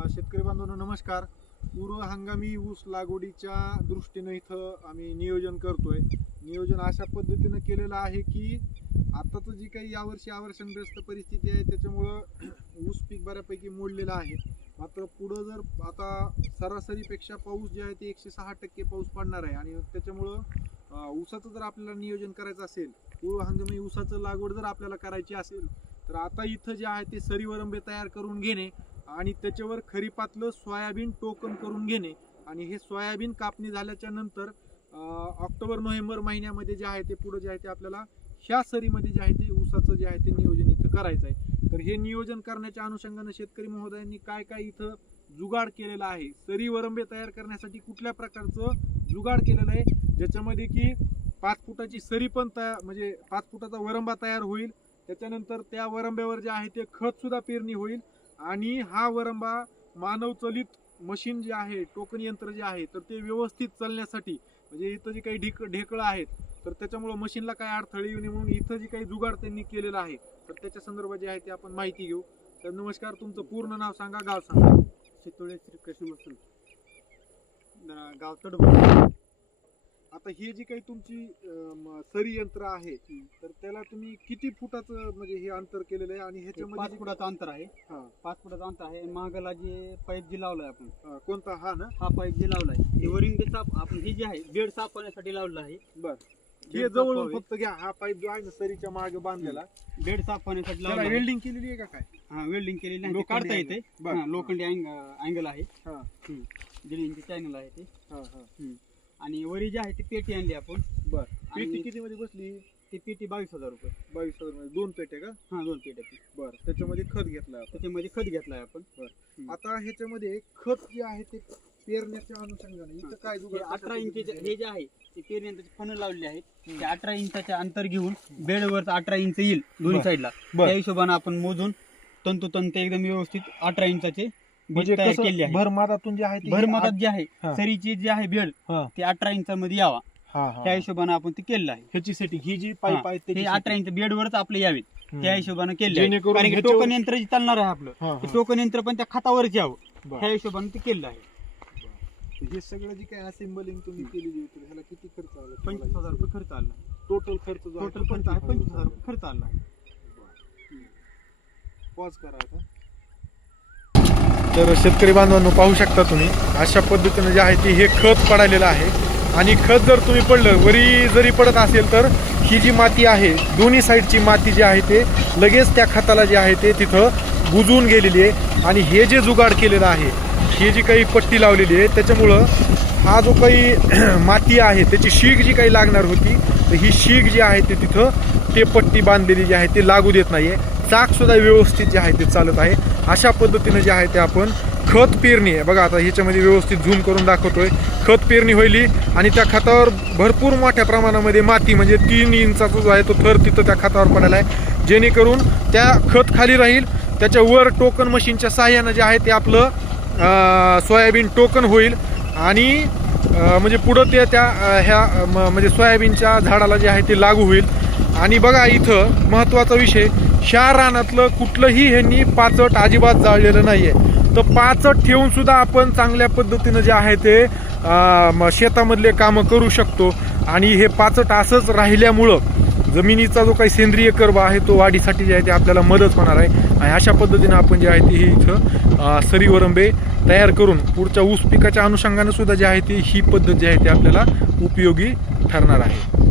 शेतकरी बांधवांनो नमस्कार. पूर्व हंगामी ऊस लागवडीच्या दृष्टीनं इथं आम्ही नियोजन करतोय. नियोजन अशा पद्धतीनं केलेलं आहे की आताचं जी काही यावर्षी आवर्षणग्रस्त परिस्थिती आहे त्याच्यामुळं ऊस पीक बऱ्यापैकी मोडलेलं आहे. मात्र पुढं जर आता सरासरीपेक्षा पाऊस जे आहे ते एकशे सहा टक्के पाऊस पडणार आहे. आणि त्याच्यामुळं ऊसाचं जर आपल्याला नियोजन करायचं असेल पूर्व हंगामी ऊसाचं लागवड जर आपल्याला करायची असेल तर आता इथं जे आहे ते सरीवरंबे तयार करून घेणे आणि त्याच्यावर खरीपातलं सोयाबीन टोकन करून घेणे. आणि हे सोयाबीन कापणी झाल्याच्यानंतर ऑक्टोबर नोव्हेंबर महिन्यामध्ये जे आहे ते पुढं जे आहे ते आपल्याला ह्या सरीमध्ये जे आहे ते ऊसाचं जे आहे ते नियोजन इथं करायचं आहे. तर हे नियोजन करण्याच्या अनुषंगानं शेतकरी महोदयांनी काय काय इथं जुगाड केलेला आहे? सरी वरंबे तयार करण्यासाठी कुठल्या प्रकारचं जुगाड केलेलं आहे? ज्याच्यामध्ये की पाच फुटाची सरी पण तयार म्हणजे पाच फुटाचा वरंबा तयार होईल. त्याच्यानंतर त्या वरंब्यावर जे आहे ते खतसुद्धा पेरणी होईल. आणि हा वरंबा मानव चलित मशीन जे आहे टोकन यंत्र जे आहे तर ते व्यवस्थित चालण्यासाठी म्हणजे इथं जे काही ढिक ढेकळं आहेत तर त्याच्यामुळं मशीनला काय अडथळे येऊ नये म्हणून इथं जे काही जुगाड त्यांनी केलेलं आहे तर त्याच्या संदर्भात जे आहे ते आपण माहिती घेऊ. तर नमस्कार तुमचं पूर्ण नाव सांगा गाव सांगा. चितोळे श्रीकृष्ण मसून गाव तडबड आता हे जी काही तुमची अं, सरी यंत्र आहे तर त्याला तुम्ही किती फुटाचं म्हणजे हे अंतर केलेलं आहे? आणि पाच ह्याच्यामध्ये फुटाचं अंतर आहे. हा. पाच फुटाचं अंतर आहे. मागाला जे पाईप जे लावलाय आपण कोणता? हा ना? हा पाईप जे लावलाय ते वरून ते साफ आपण हे जे आहे बेड साफ करण्यासाठी लावलं आहे. बर. हे बेड साफ जवळून व्हावे. फक्त घ्या. हा पाईप जो आहे ना सरीच्या मागे बांधलेला. बेड साफ करण्यासाठी त्याला लावलं. आहे. वेल्डिंग केलेली आहे का काय? हा वेल्डिंग केलेली आहे. ते लोखंडी काढता angle. येते. बर. हा, लोखंडी अँगल आहे. हा. दिल्लीचे चॅनल आहे ते हा हा. आणि वरी जे आहे ती पेटी आणली आपण. बर. पेटी किती मध्ये बसली? ती पेटी बावीस हजार रुपये. बावीस हजारमध्ये. दोन पेटे का? हा दोन पेट्या ती. बर. त्याच्यामध्ये खत घेतलं त्याच्यामध्ये खत घेतलाय आपण. आता ह्याच्यामध्ये खत जे आहे ते पेरण्याच्या अनुषंगाने इथं काय हे जुगाड अठरा इंचचे हे जे आहे ते पेरण्याचे फणं लावलेले आहेत. ते अठरा इंचाचे अंतर घेऊन बेडवर अठरा इंच येईल दोन्ही बर. साईडला. बर. त्या हिशोबाने आपण मोजून तंतोतंत एकदम व्यवस्थित अठरा इंचाचे म्हणजे तयार कसं केले आहे. भरमादातून जे आहे ते भरमतात जे आहे हा. सरीचे जे आहे बेड हा. ते अठरा इंचामध्ये यावा. हा, हा. त्या हिशोबाने आपण ते केलेलं आहे. ह्याची सेटिंग ही जी पाईप. आहे हे त्याची अठरा इंच बेडवरच आपले यावेत. हम्म. त्या हिशोबाने केले आहे. जेणेकरून कारण की ह्याच्यावर- टोकन यंत्र जे चालणार आहे आपलं हा, ते हा. टोकन यंत्र पण त्या खातावरच यावं. बर. त्या हिशोबाने ते केलेलं आहे. हे सगळं जे काही असेंबलिंग तुम्ही केलेली होती ह्याला किती खर्च आला? पंचवीस हजार रुपये खर्च आला. टोटल खर्च जो टोटल पण आहे? पंचवीस हजार रुपये खर्च आला पॉज करा आता. तर शेतकरी बांधवांनो पाहू शकता तुम्ही अशा पद्धतीनं जे आहे ते हे खत पडालेलं आहे. आणि खत जर तुम्ही पडलं वरी जरी पडत असेल तर ही जी माती आहे दोन्ही साईडची माती जी आहे ते लगेच त्या खताला जे आहे ते तिथं बुजवून गेलेली आहे. आणि हे जे जुगाड केलेलं आहे ही जी काही पट्टी लावलेली आहे त्याच्यामुळं हा जो काही माती आहे त्याची शीग जी काही लागणार होती तर ही शीग जी आहे ते तिथं ते पट्टी बांधलेली जी आहे ते लागू देत नाही चाक सुद्धा व्यवस्थित जे आहे ते चालत आहे. अशा पद्धतीनं जे आहे ते आपण खत पेरणी आहे. बघा आता ह्याच्यामध्ये व्यवस्थित झूम करून दाखवतोय. खत पेरणी होईली आणि त्या खतावर भरपूर मोठ्या प्रमाणामध्ये माती म्हणजे तीन इंचाचा जो आहे तो थर तिथं त्या खतावर पडायला आहे. जेणेकरून त्या खत खाली राहील. त्याच्या वर टोकन मशीनच्या सहाय्यानं जे आहे ते आपलं सोयाबीन टोकन होईल. आणि म्हणजे पुढं ते त्या ह्या म- म्हणजे सोयाबीनच्या झाडाला जे आहे ते लागू होईल. आणि बघा इथं महत्त्वाचा विषय ह्या रानातलं कुठलंही ह्यांनी पाचट अजिबात जाळलेलं नाहीये. तर पाचट ठेवून सुद्धा आपण चांगल्या पद्धतीनं जे आहे ते शेतामधले कामं करू शकतो. आणि हे पाचट असंच राहिल्यामुळं जमिनीचा जो काही सेंद्रिय कर्ब आहे तो वाढीसाठी जे आहे ते आपल्याला मदत होणार आहे. आणि अशा पद्धतीनं आपण जे आहे ते हे इथं सरीवरंबे तयार करून पुढच्या ऊस पिकाच्या अनुषंगानं सुद्धा जे आहे ते ही पद्धत जी आहे ती आपल्याला उपयोगी ठरणार आहे.